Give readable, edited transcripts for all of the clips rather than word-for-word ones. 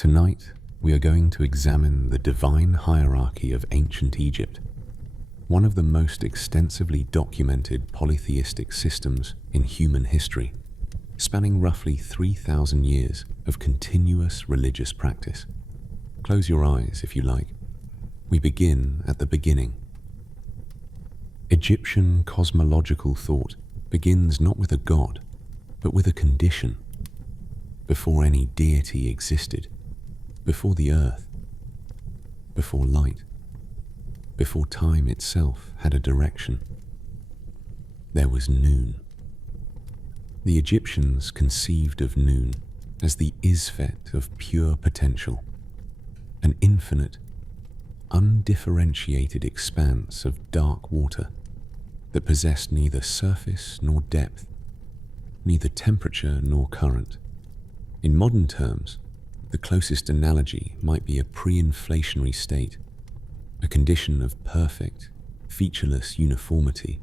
Tonight, we are going to examine the divine hierarchy of ancient Egypt, one of the most extensively documented polytheistic systems in human history, spanning roughly 3,000 years of continuous religious practice. Close your eyes if you like. We begin at the beginning. Egyptian cosmological thought begins not with a god, but with a condition. Before any deity existed, before the earth, before light, before time itself had a direction, there was noon. The Egyptians conceived of noon as the Isfet of pure potential, an infinite, undifferentiated expanse of dark water that possessed neither surface nor depth, neither temperature nor current. In modern terms, the closest analogy might be a pre-inflationary state, a condition of perfect, featureless uniformity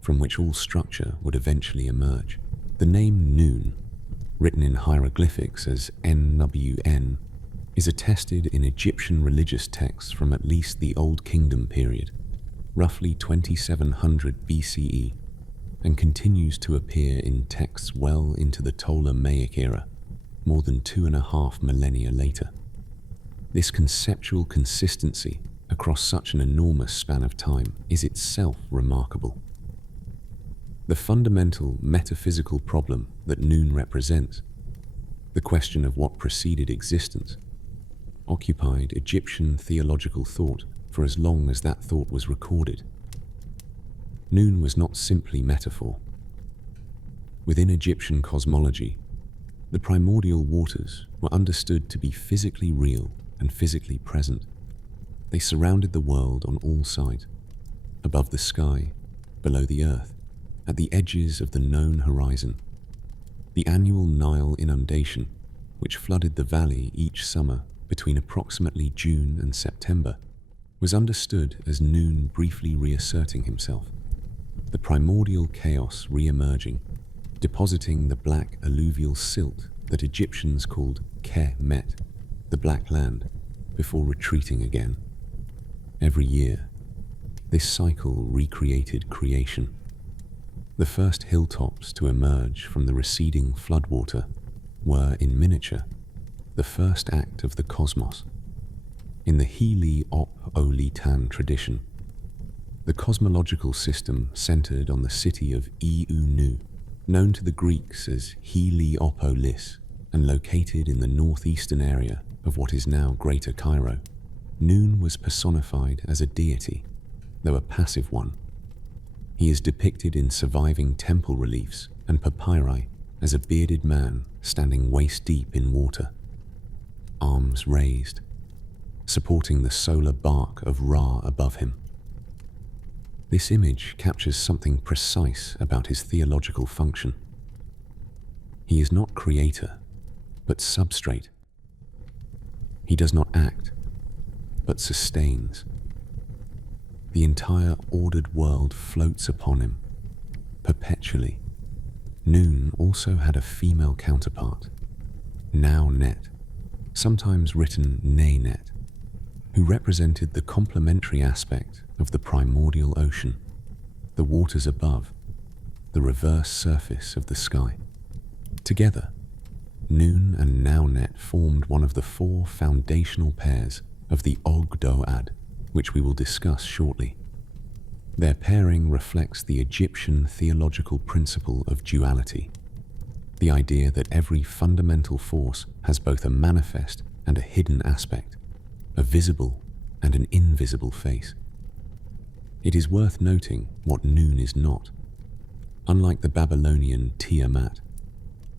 from which all structure would eventually emerge. The name Noon, written in hieroglyphics as NWN, is attested in Egyptian religious texts from at least the Old Kingdom period, roughly 2700 BCE, and continues to appear in texts well into the Ptolemaic era, more than 2.5 millennia later. This conceptual consistency across such an enormous span of time is itself remarkable. The fundamental metaphysical problem that Noon represents, the question of what preceded existence, occupied Egyptian theological thought for as long as that thought was recorded. Noon was not simply metaphor. Within Egyptian cosmology, the primordial waters were understood to be physically real and physically present. They surrounded the world on all sides, above the sky, below the earth, at the edges of the known horizon. The annual Nile inundation, which flooded the valley each summer between approximately June and September, was understood as Noon briefly reasserting himself, the primordial chaos re-emerging, depositing the black alluvial silt that Egyptians called Kemet, the Black Land, before retreating again. Every year, this cycle recreated creation. The first hilltops to emerge from the receding floodwater were, in miniature, the first act of the cosmos. In the Heli-op-Olitan tradition, the cosmological system centered on the city of Iunu, known to the Greeks as Heliopolis and located in the northeastern area of what is now Greater Cairo. Noon was personified as a deity, though a passive one. He is depicted in surviving temple reliefs and papyri as a bearded man standing waist-deep in water, arms raised, supporting the solar bark of Ra above him. This image captures something precise about his theological function. He is not creator, but substrate. He does not act, but sustains. The entire ordered world floats upon him, perpetually. Noon also had a female counterpart, Now-net, sometimes written Nay-net, who represented the complementary aspect of the primordial ocean, the waters above, the reverse surface of the sky. Together, Noon and Now-net formed one of the 4 foundational pairs of the Ogdoad, which we will discuss shortly. Their pairing reflects the Egyptian theological principle of duality, the idea that every fundamental force has both a manifest and a hidden aspect, a visible and an invisible face. It is worth noting what Noon is not. Unlike the Babylonian Tiamat,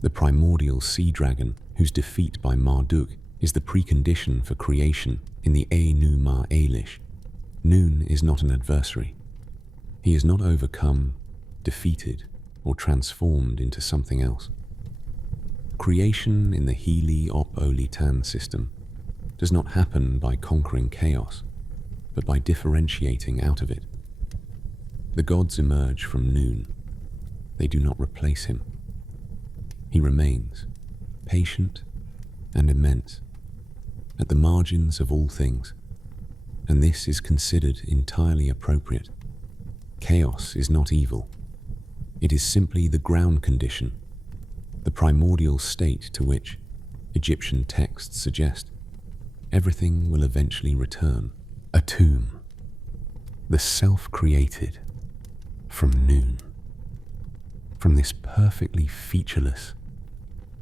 the primordial sea dragon whose defeat by Marduk is the precondition for creation in the Enuma Elish, Noon is not an adversary. He is not overcome, defeated, or transformed into something else. Creation in the Heli-op-Olitan system does not happen by conquering chaos, but by differentiating out of it. The gods emerge from Noon. They do not replace him. He remains, patient and immense, at the margins of all things, and this is considered entirely appropriate. Chaos is not evil. It is simply the ground condition, the primordial state to which, Egyptian texts suggest, everything will eventually return. Atum, the self-created, from noon. From this perfectly featureless,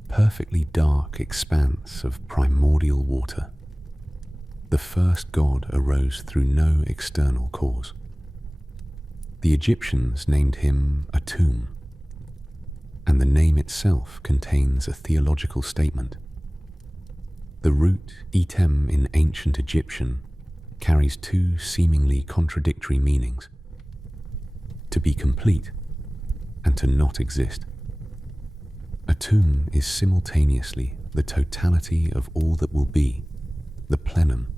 perfectly dark expanse of primordial water, the first god arose through no external cause. The Egyptians named him Atum, and the name itself contains a theological statement. The root item in ancient Egyptian carries two seemingly contradictory meanings: to be complete and to not exist. Atum is simultaneously the totality of all that will be, the plenum,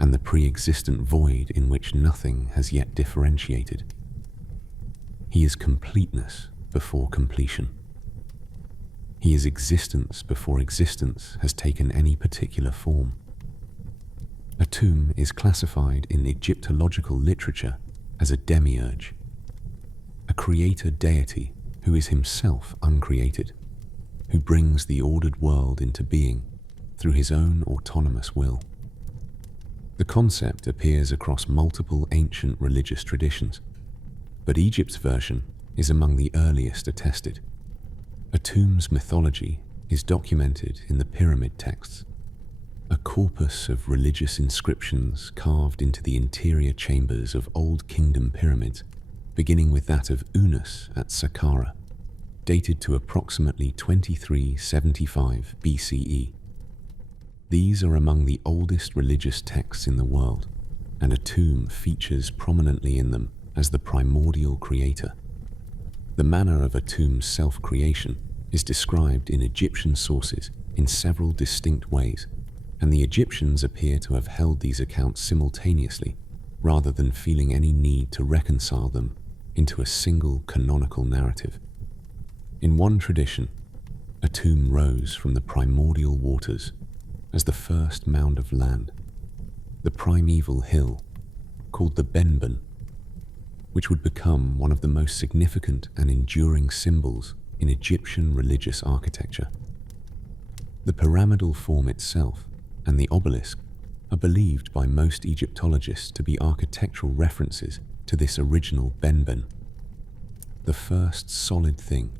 and the pre-existent void in which nothing has yet differentiated. He is completeness before completion. He is existence before existence has taken any particular form. Atum is classified in Egyptological literature as a demiurge, a creator deity who is himself uncreated, who brings the ordered world into being through his own autonomous will. The concept appears across multiple ancient religious traditions, but Egypt's version is among the earliest attested. Atum's mythology is documented in the pyramid texts, a corpus of religious inscriptions carved into the interior chambers of Old Kingdom pyramids, beginning with that of Unas at Saqqara, dated to approximately 2375 BCE. These are among the oldest religious texts in the world, and Atum features prominently in them as the primordial creator. The manner of Atum's self-creation is described in Egyptian sources in several distinct ways, and the Egyptians appear to have held these accounts simultaneously, rather than feeling any need to reconcile them into a single canonical narrative. In one tradition, Atum rose from the primordial waters as the first mound of land, the primeval hill called the Benben, which would become one of the most significant and enduring symbols in Egyptian religious architecture. The pyramidal form itself and the obelisk are believed by most Egyptologists to be architectural references to this original Benben, the first solid thing,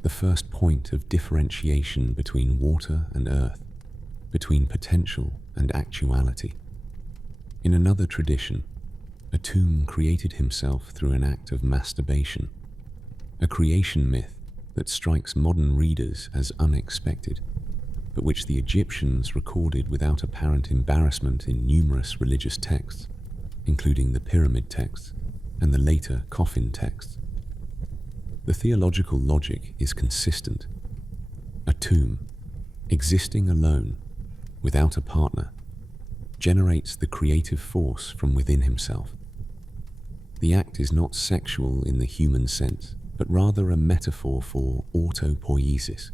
the first point of differentiation between water and earth, between potential and actuality. In another tradition, Atum created himself through an act of masturbation, a creation myth that strikes modern readers as unexpected, but which the Egyptians recorded without apparent embarrassment in numerous religious texts, including the pyramid texts and the later coffin texts. The theological logic is consistent. Atum, existing alone, without a partner, generates the creative force from within himself. The act is not sexual in the human sense, but rather a metaphor for autopoiesis,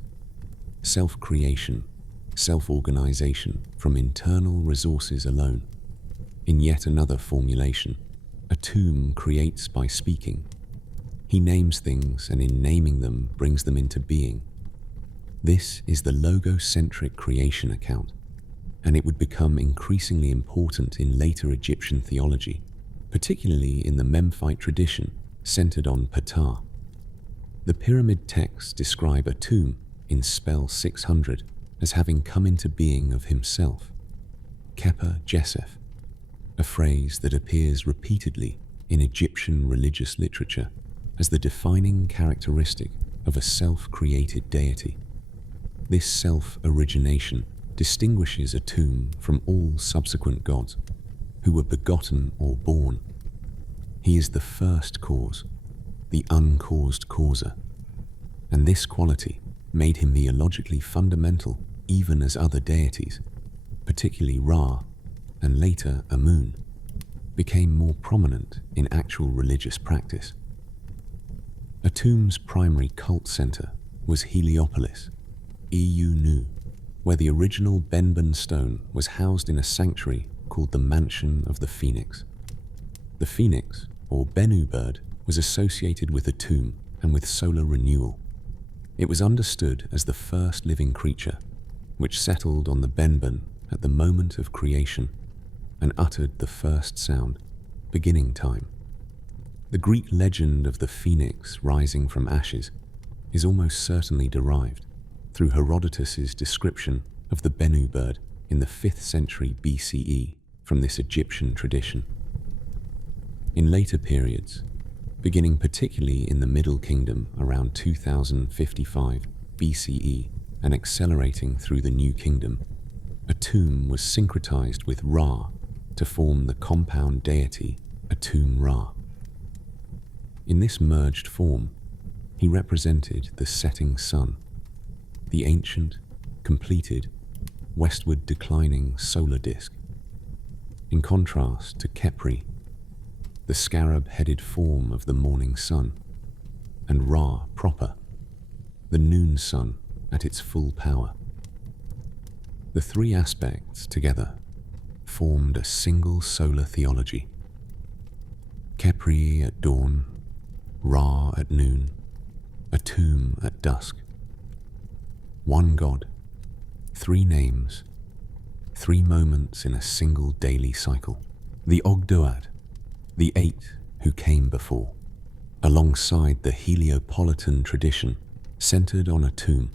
self-creation, self-organization from internal resources alone. In yet another formulation, Atum creates by speaking. He names things, and in naming them brings them into being. This is the logocentric creation account, and it would become increasingly important in later Egyptian theology, particularly in the Memphite tradition centered on Ptah. The pyramid texts describe Atum in spell 600 as having come into being of himself, Kepa Jesef, a phrase that appears repeatedly in Egyptian religious literature as the defining characteristic of a self-created deity. This self-origination distinguishes Atum from all subsequent gods who were begotten or born. He is the first cause, the uncaused causer, and this quality made him theologically fundamental even as other deities, particularly Ra and later Amun, became more prominent in actual religious practice. Atum's primary cult center was Heliopolis, Eu Nu, where the original Benben stone was housed in a sanctuary called the Mansion of the Phoenix. The phoenix, or Bennu bird, was associated with Atum and with solar renewal. It was understood as the first living creature, which settled on the Benben at the moment of creation and uttered the first sound, beginning time. The Greek legend of the phoenix rising from ashes is almost certainly derived through Herodotus's description of the Bennu bird in the 5th century BCE from this Egyptian tradition. In later periods, beginning particularly in the Middle Kingdom around 2055 BCE and accelerating through the New Kingdom, Atum was syncretized with Ra to form the compound deity Atum-Ra. In this merged form, he represented the setting sun, the ancient, completed, westward declining solar disk, in contrast to Khepri, the scarab-headed form of the morning sun, and Ra proper, the noon sun at its full power. The three aspects together formed a single solar theology. Khepri at dawn, Ra at noon, Atum at dusk. One God, three names, three moments in a single daily cycle. The Ogdoad, the eight who came before, alongside the Heliopolitan tradition centered on Atum,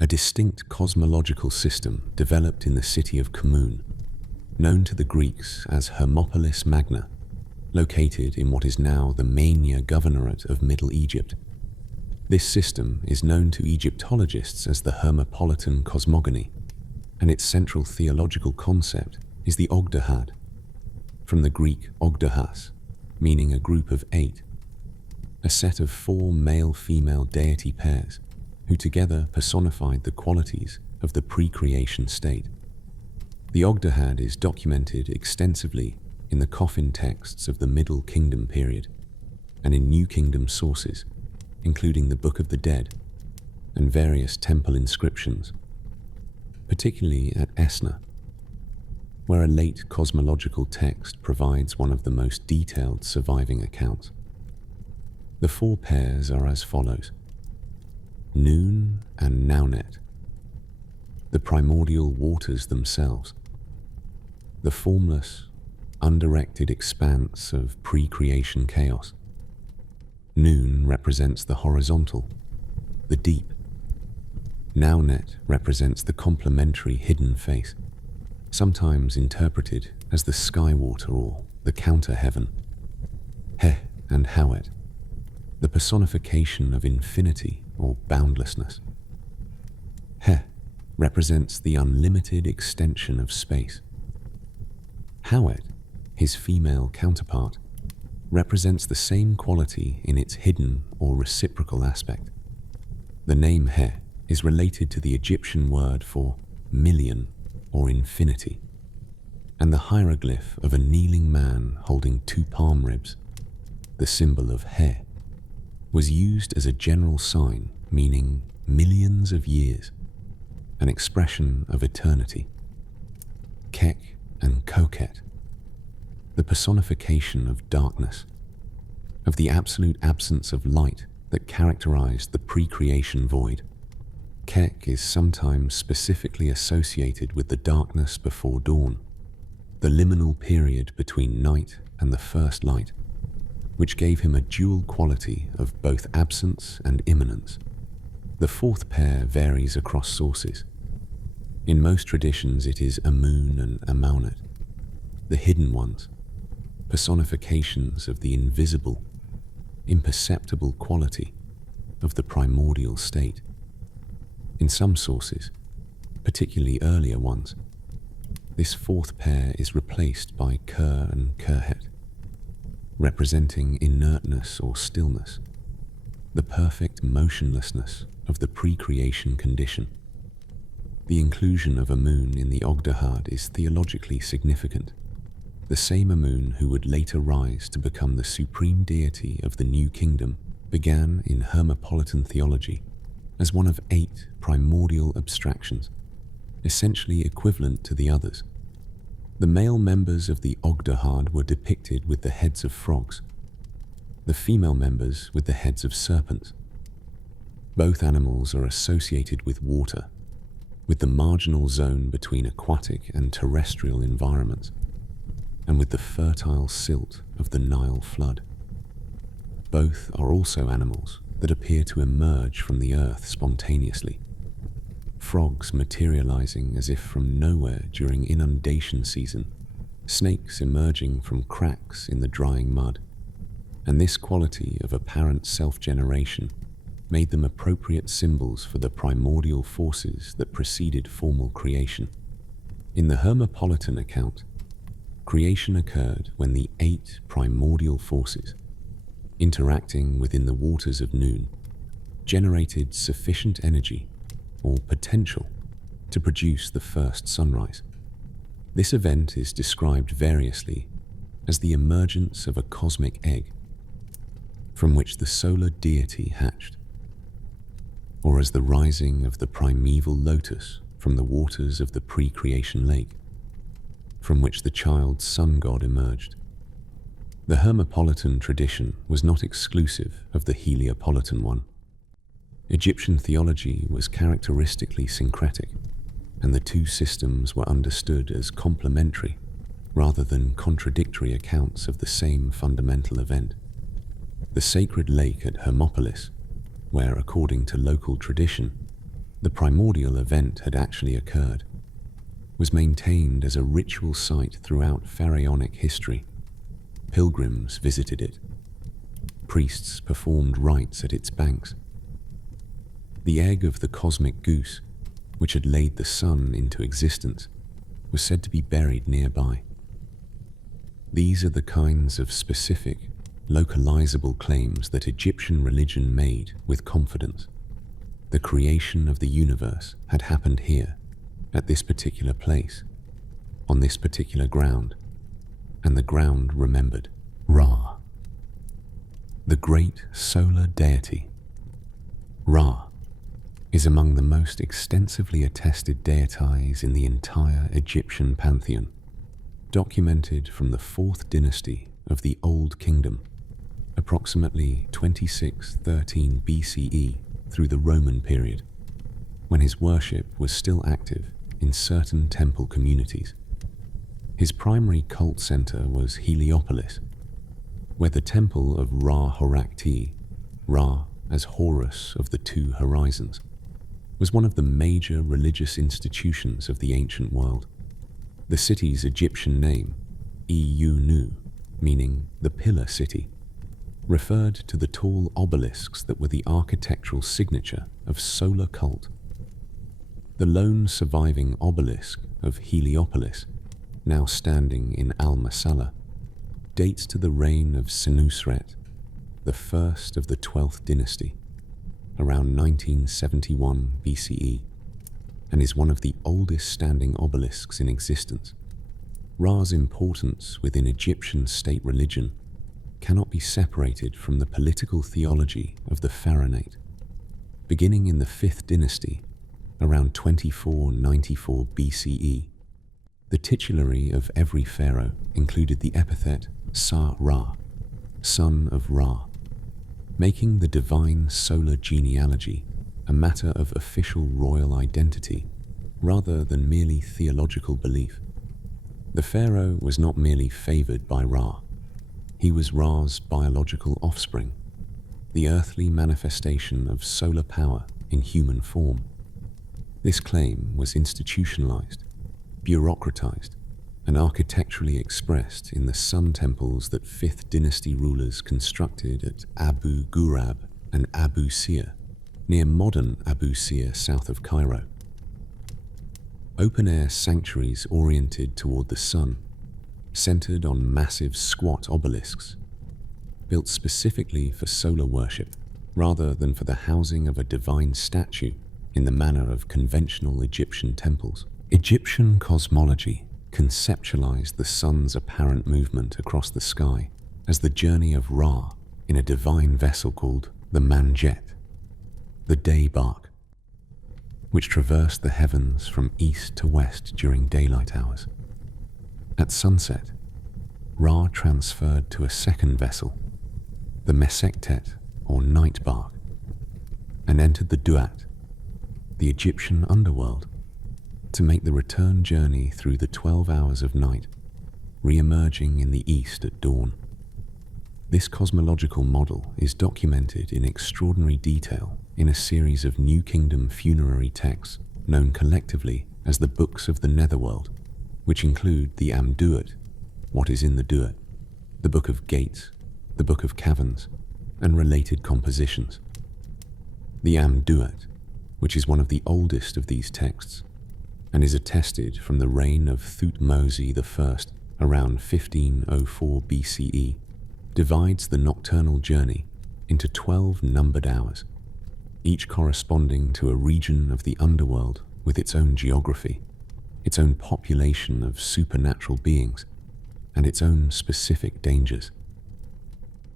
a distinct cosmological system developed in the city of Kmun, known to the Greeks as Hermopolis Magna, located in what is now the Mania Governorate of Middle Egypt. This system is known to Egyptologists as the Hermopolitan cosmogony, and its central theological concept is the Ogdoad, from the Greek ogdohas, meaning a group of 8, a set of 4 male-female deity pairs who together personified the qualities of the pre-creation state. The Ogdoad is documented extensively in the coffin texts of the Middle Kingdom period and in New Kingdom sources, including the Book of the Dead and various temple inscriptions, particularly at Esna, where a late cosmological text provides one of the most detailed surviving accounts. The 4 pairs are as follows: Noon and Naunet, the primordial waters themselves, the formless, undirected expanse of pre-creation chaos. Noon represents the horizontal, the deep. Naunet represents the complementary hidden face, sometimes interpreted as the sky water or the counter-heaven. Heh and Hawet, the personification of infinity or boundlessness. Heh represents the unlimited extension of space. Hawet, his female counterpart, represents the same quality in its hidden or reciprocal aspect. The name Heh is related to the Egyptian word for million or infinity, and the hieroglyph of a kneeling man holding 2 palm ribs, the symbol of Heh, was used as a general sign meaning millions of years, an expression of eternity. Kek and Koket, the personification of darkness, of the absolute absence of light that characterized the pre-creation void. Kek is sometimes specifically associated with the darkness before dawn, the liminal period between night and the first light, which gave him a dual quality of both absence and immanence. The 4th pair varies across sources. In most traditions it is Amun and Amaunet, the hidden ones, personifications of the invisible, imperceptible quality of the primordial state. In some sources, particularly earlier ones, this 4th pair is replaced by Ker and Kerhet, representing inertness or stillness, the perfect motionlessness of the pre-creation condition. The inclusion of Amun in the Ogdoad is theologically significant. The same Amun who would later rise to become the supreme deity of the New Kingdom began in Hermopolitan theology as one of 8 primordial abstractions, essentially equivalent to the others. The male members of the Ogdoad were depicted with the heads of frogs, the female members with the heads of serpents. Both animals are associated with water, with the marginal zone between aquatic and terrestrial environments, and with the fertile silt of the Nile flood. Both are also animals that appear to emerge from the earth spontaneously, frogs materializing as if from nowhere during inundation season, snakes emerging from cracks in the drying mud, and this quality of apparent self-generation made them appropriate symbols for the primordial forces that preceded formal creation. In the Hermopolitan account, creation occurred when the 8 primordial forces, interacting within the waters of noon, generated sufficient energy or potential to produce the first sunrise. This event is described variously as the emergence of a cosmic egg from which the solar deity hatched, or as the rising of the primeval lotus from the waters of the pre-creation lake, from which the child sun god emerged. The Hermopolitan tradition was not exclusive of the Heliopolitan one. Egyptian theology was characteristically syncretic, and the two systems were understood as complementary rather than contradictory accounts of the same fundamental event. The sacred lake at Hermopolis, where, according to local tradition, the primordial event had actually occurred, was maintained as a ritual site throughout pharaonic history. Pilgrims visited it. Priests performed rites at its banks. The egg of the cosmic goose, which had laid the sun into existence, was said to be buried nearby. These are the kinds of specific, localizable claims that Egyptian religion made with confidence. The creation of the universe had happened here, at this particular place, on this particular ground, and the ground remembered. Ra, the great solar deity. Ra is among the most extensively attested deities in the entire Egyptian Pantheon, documented from the 4th dynasty of the Old Kingdom, approximately 2613 BCE through the Roman period, when his worship was still active in certain temple communities. His primary cult center was Heliopolis, where the temple of Ra-Horakhti, Ra as Horus of the two horizons, was one of the major religious institutions of the ancient world. The city's Egyptian name, Eunu, meaning the Pillar City, referred to the tall obelisks that were the architectural signature of solar cult. The lone surviving obelisk of Heliopolis, now standing in Al-Masala, dates to the reign of Senusret, the first of the 12th dynasty, around 1971 BCE, and is one of the oldest standing obelisks in existence. Ra's importance within Egyptian state religion cannot be separated from the political theology of the pharaonate. Beginning in the 5th dynasty, around 2494 BCE, the titulary of every pharaoh included the epithet Sa-Ra, son of Ra, making the divine solar genealogy a matter of official royal identity rather than merely theological belief. The pharaoh was not merely favored by Ra. He was Ra's biological offspring, the earthly manifestation of solar power in human form. This claim was institutionalized, bureaucratized, and architecturally expressed in the sun temples that 5th dynasty rulers constructed at Abu Ghurab and Abu Sir, near modern Abu Sir south of Cairo. Open-air sanctuaries oriented toward the sun, centered on massive squat obelisks, built specifically for solar worship rather than for the housing of a divine statue in the manner of conventional Egyptian temples. Egyptian cosmology conceptualized the sun's apparent movement across the sky as the journey of Ra in a divine vessel called the Manjet, the day bark. which traversed the heavens from east to west during daylight hours. At sunset, Ra transferred to a second vessel, the Mesektet or night bark, and entered the Duat, the Egyptian underworld, to make the return journey through the 12 hours of night, re-emerging in the east at dawn. This cosmological model is documented in extraordinary detail in a series of New Kingdom funerary texts known collectively as the Books of the Netherworld, which include the Amduat, what is in the Duat, the Book of Gates, the Book of Caverns, and related compositions. The Amduat, which is one of the oldest of these texts, and is attested from the reign of Thutmose I around 1504 BCE, divides the nocturnal journey into 12 numbered hours, each corresponding to a region of the underworld with its own geography, its own population of supernatural beings, and its own specific dangers.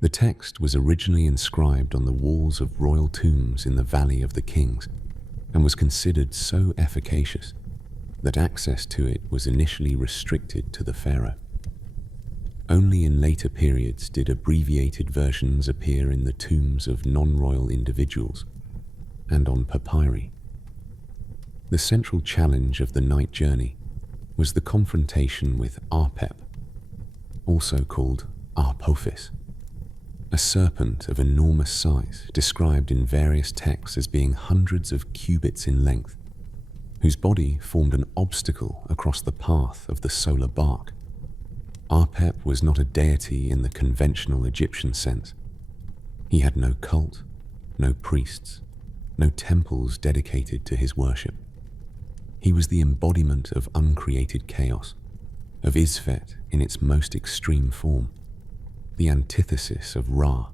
The text was originally inscribed on the walls of royal tombs in the Valley of the Kings, and was considered so efficacious that access to it was initially restricted to the pharaoh. Only in later periods did abbreviated versions appear in the tombs of non-royal individuals and on papyri. The central challenge of the night journey was the confrontation with Apep, also called Apophis, a serpent of enormous size described in various texts as being hundreds of cubits in length, whose body formed an obstacle across the path of the solar bark. Apep was not a deity in the conventional Egyptian sense. He had no cult, no priests, no temples dedicated to his worship. He was the embodiment of uncreated chaos, of Isfet in its most extreme form, the antithesis of Ra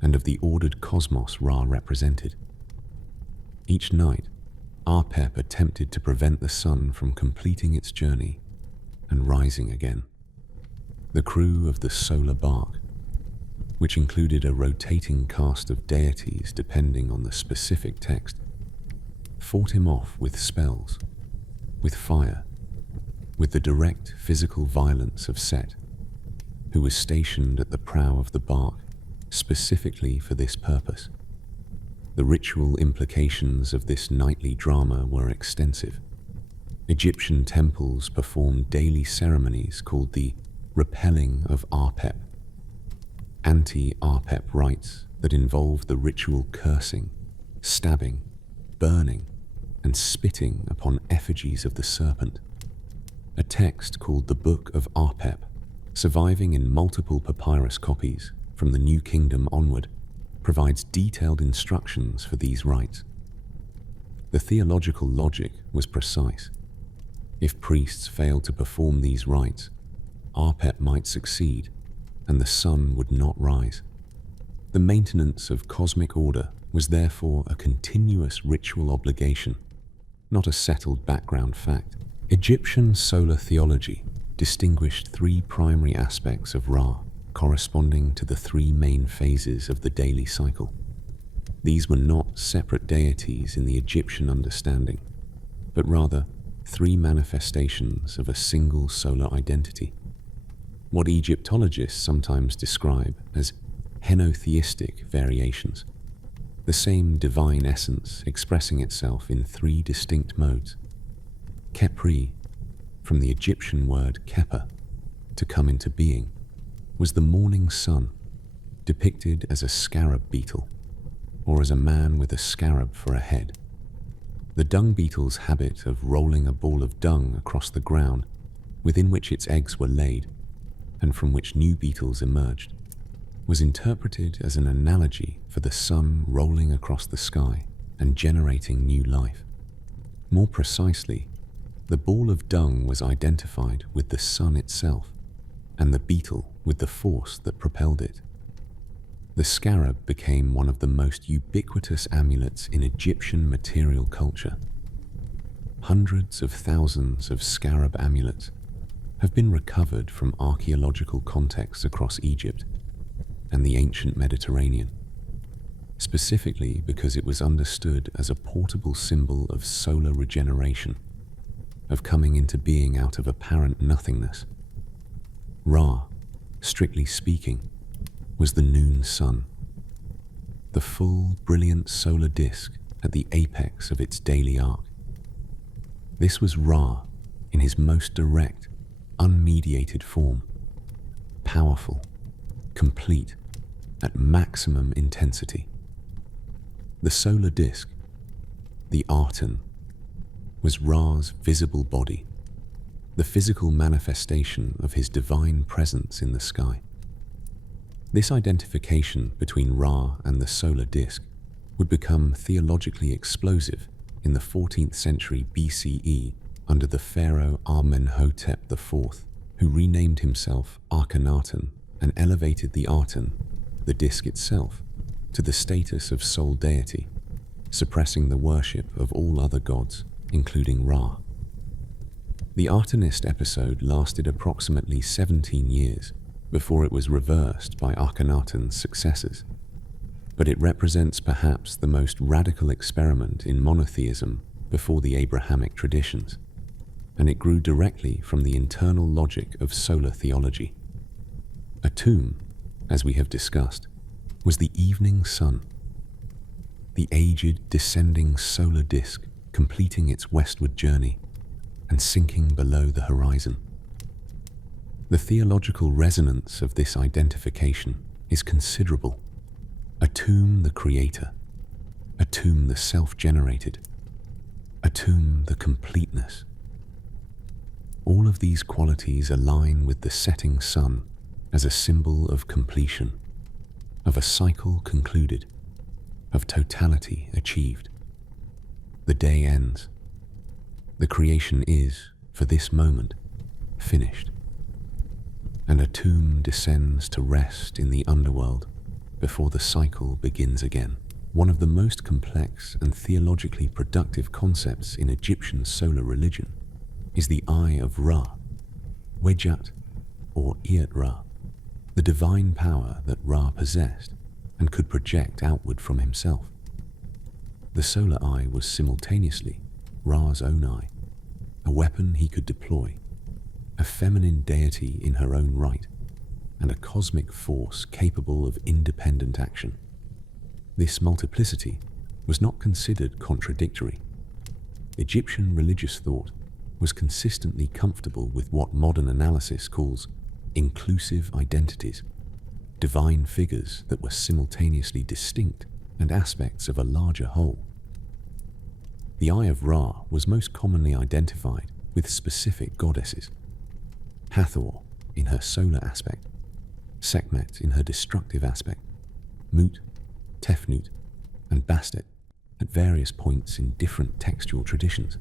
and of the ordered cosmos Ra represented. Each night, Apep attempted to prevent the sun from completing its journey and rising again. The crew of the solar bark, which included a rotating cast of deities depending on the specific text, fought him off with spells, with fire, with the direct physical violence of Set, who was stationed at the prow of the bark specifically for this purpose. The ritual implications of this nightly drama were extensive. Egyptian temples performed daily ceremonies called the repelling of Apep, anti-Apep rites that involved the ritual cursing, stabbing, burning, and spitting upon effigies of the serpent. A text called the Book of Apep, surviving in multiple papyrus copies from the New Kingdom onward, provides detailed instructions for these rites. The theological logic was precise. If priests failed to perform these rites, Apep might succeed, and the sun would not rise. The maintenance of cosmic order was therefore a continuous ritual obligation, not a settled background fact. Egyptian solar theology distinguished three primary aspects of Ra, corresponding to the three main phases of the daily cycle. These were not separate deities in the Egyptian understanding, but rather three manifestations of a single solar identity. What Egyptologists sometimes describe as henotheistic variations, the same divine essence expressing itself in three distinct modes. Khepri, from the Egyptian word kepa, to come into being, was the morning sun, depicted as a scarab beetle, or as a man with a scarab for a head. The dung beetle's habit of rolling a ball of dung across the ground within which its eggs were laid, and from which new beetles emerged, was interpreted as an analogy for the sun rolling across the sky and generating new life. More precisely, the ball of dung was identified with the sun itself, and the beetle with the force that propelled it. The scarab became one of the most ubiquitous amulets in Egyptian material culture. Hundreds of thousands of scarab amulets have been recovered from archaeological contexts across Egypt and the ancient Mediterranean. specifically because it was understood as a portable symbol of solar regeneration, of coming into being out of apparent nothingness. Ra, strictly speaking, was the noon sun, the full, brilliant solar disk at the apex of its daily arc. This was Ra in his most direct, unmediated form, powerful, complete, at maximum intensity. The solar disk, the Atum, was Ra's visible body, the physical manifestation of his divine presence in the sky. This identification between Ra and the solar disk would become theologically explosive in the 14th century BCE under the pharaoh Amenhotep IV, who renamed himself Akhenaten and elevated the Atum, the disk itself, to the status of sole deity, suppressing the worship of all other gods, including Ra. The Atumist episode lasted approximately 17 years before it was reversed by Akhenaten's successors, but it represents perhaps the most radical experiment in monotheism before the Abrahamic traditions, and it grew directly from the internal logic of solar theology. Atum, as we have discussed, was the evening sun, the aged descending solar disk completing its westward journey and sinking below the horizon. The theological resonance of this identification is considerable. Atum the creator, Atum the self-generated, Atum the completeness. All of these qualities align with the setting sun as a symbol of completion, of a cycle concluded, of totality achieved. The day ends. The creation is, for this moment, finished. And Atum descends to rest in the underworld before the cycle begins again. One of the most complex and theologically productive concepts in Egyptian solar religion is the Eye of Ra, Wejat or Iat Ra, the divine power that Ra possessed and could project outward from himself. The solar eye was simultaneously Ra's own eye, a weapon he could deploy, a feminine deity in her own right, and a cosmic force capable of independent action. This multiplicity was not considered contradictory. Egyptian religious thought was consistently comfortable with what modern analysis calls inclusive identities, divine figures that were simultaneously distinct and aspects of a larger whole. The Eye of Ra was most commonly identified with specific goddesses: Hathor in her solar aspect, Sekhmet in her destructive aspect, Mut, Tefnut, and Bastet at various points in different textual traditions.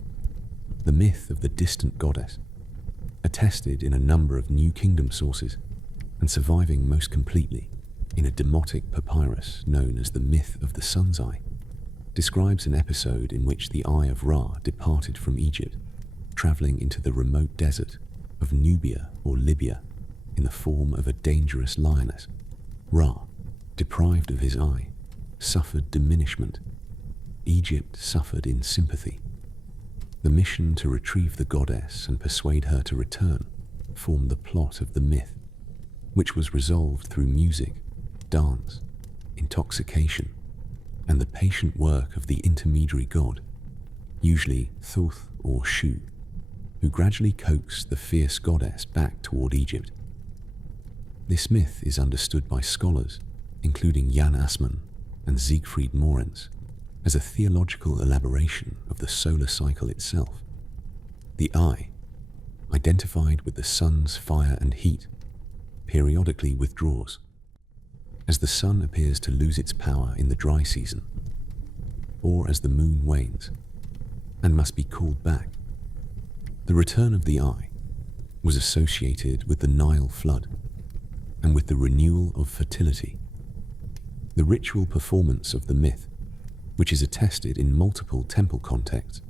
The myth of the distant goddess, attested in a number of New Kingdom sources and surviving most completely in a demotic papyrus known as the Myth of the Sun's Eye, describes an episode in which the Eye of Ra departed from Egypt, traveling into the remote desert of Nubia or Libya in the form of a dangerous lioness. Ra, deprived of his eye, suffered diminishment. Egypt suffered in sympathy. The mission to retrieve the goddess and persuade her to return formed the plot of the myth, which was resolved through music, dance, intoxication, and the patient work of the intermediary god, usually Thoth or Shu, who gradually coaxed the fierce goddess back toward Egypt. This myth is understood by scholars, including Jan Assmann and Siegfried Moritz, as a theological elaboration of the solar cycle itself. The eye, identified with the sun's fire and heat, periodically withdraws, as the sun appears to lose its power in the dry season, or as the moon wanes, and must be called back. The return of the eye was associated with the Nile flood and with the renewal of fertility. The ritual performance of the myth, which is attested in multiple temple contexts,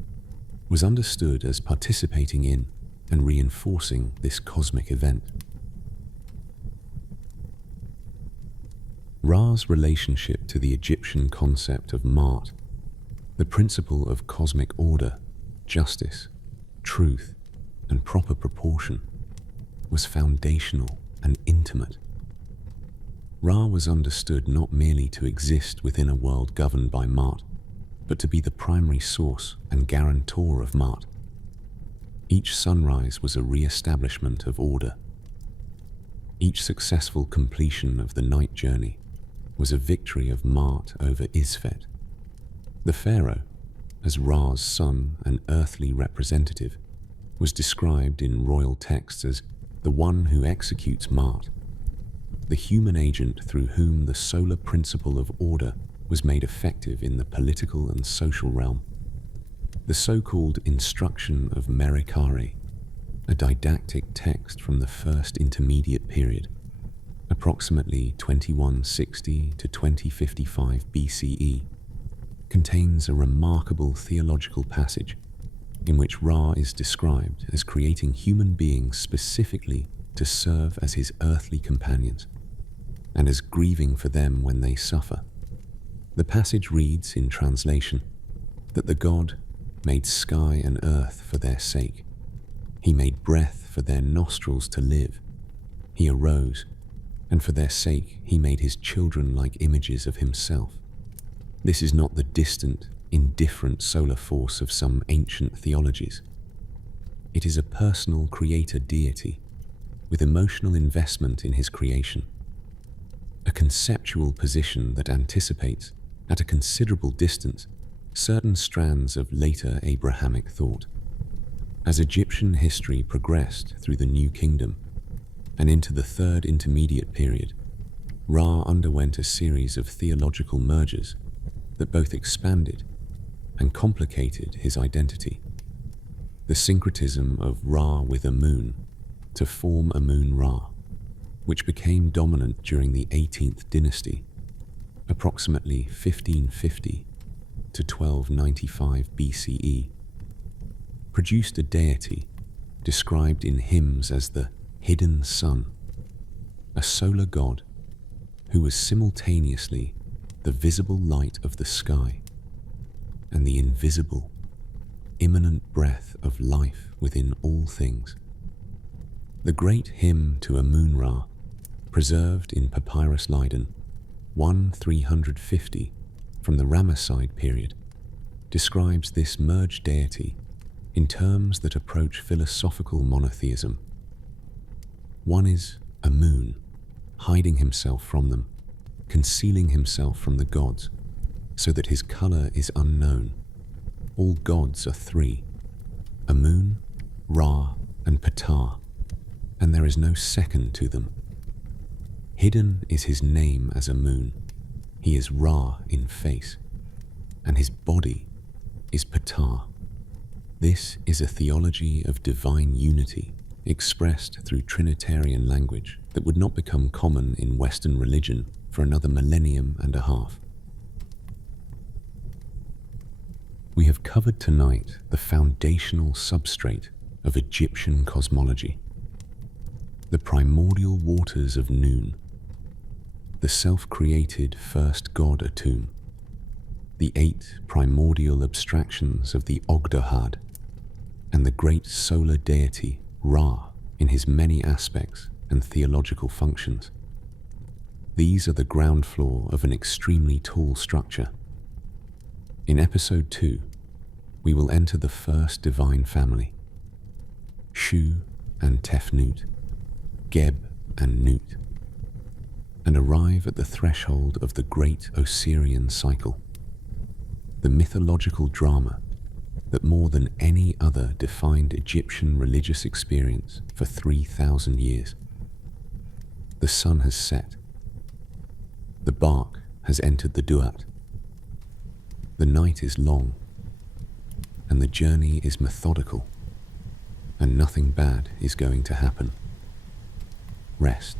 was understood as participating in and reinforcing this cosmic event. Ra's relationship to the Egyptian concept of Ma'at, the principle of cosmic order, justice, truth, and proper proportion, was foundational and intimate. Ra was understood not merely to exist within a world governed by Ma'at, but to be the primary source and guarantor of Ma'at. Each sunrise was a re-establishment of order. Each successful completion of the night journey was a victory of Ma'at over Isfet. The pharaoh, as Ra's son and earthly representative, was described in royal texts as the one who executes Ma'at, the human agent through whom the solar principle of order was made effective in the political and social realm. The so-called Instruction of Merikare, a didactic text from the First Intermediate Period, approximately 2160 to 2055 BCE, contains a remarkable theological passage in which Ra is described as creating human beings specifically to serve as his earthly companions, and as grieving for them when they suffer. The passage reads in translation that the God made sky and earth for their sake. He made breath for their nostrils to live. He arose, and for their sake he made his children like images of himself. This is not the distant, indifferent solar force of some ancient theologies. It is a personal creator deity with emotional investment in his creation, a conceptual position that anticipates, at a considerable distance, certain strands of later Abrahamic thought. As Egyptian history progressed through the New Kingdom and into the Third Intermediate Period, Ra underwent a series of theological mergers that both expanded and complicated his identity. The syncretism of Ra with Amun to form Amun-Ra, which became dominant during the 18th dynasty, approximately 1550 to 1295 BCE, produced a deity described in hymns as the hidden sun, a solar god who was simultaneously the visible light of the sky and the invisible, immanent breath of life within all things. The great hymn to Amun-Ra, preserved in Papyrus Leiden, 1350 from the Ramesside period, describes this merged deity in terms that approach philosophical monotheism. One is Amun, hiding himself from them, concealing himself from the gods, so that his color is unknown. All gods are three: Amun, Ra, and Ptah, and there is no second to them. Hidden is his name as Amun. He is Ra in face, and his body is Ptah. This is a theology of divine unity expressed through Trinitarian language that would not become common in Western religion for another millennium and a half. We have covered tonight the foundational substrate of Egyptian cosmology, the primordial waters of Nun, the self-created first god Atum, the 8 primordial abstractions of the Ogdoad, and the great solar deity Ra in his many aspects and theological functions. These are the ground floor of an extremely tall structure. In episode 2, we will enter the first divine family, Shu and Tefnut, Geb and Nut, and arrive at the threshold of the great Osirian cycle, the mythological drama that more than any other defined Egyptian religious experience for 3,000 years. The sun has set. The bark has entered the Duat. The night is long, and the journey is methodical, and nothing bad is going to happen. Rest.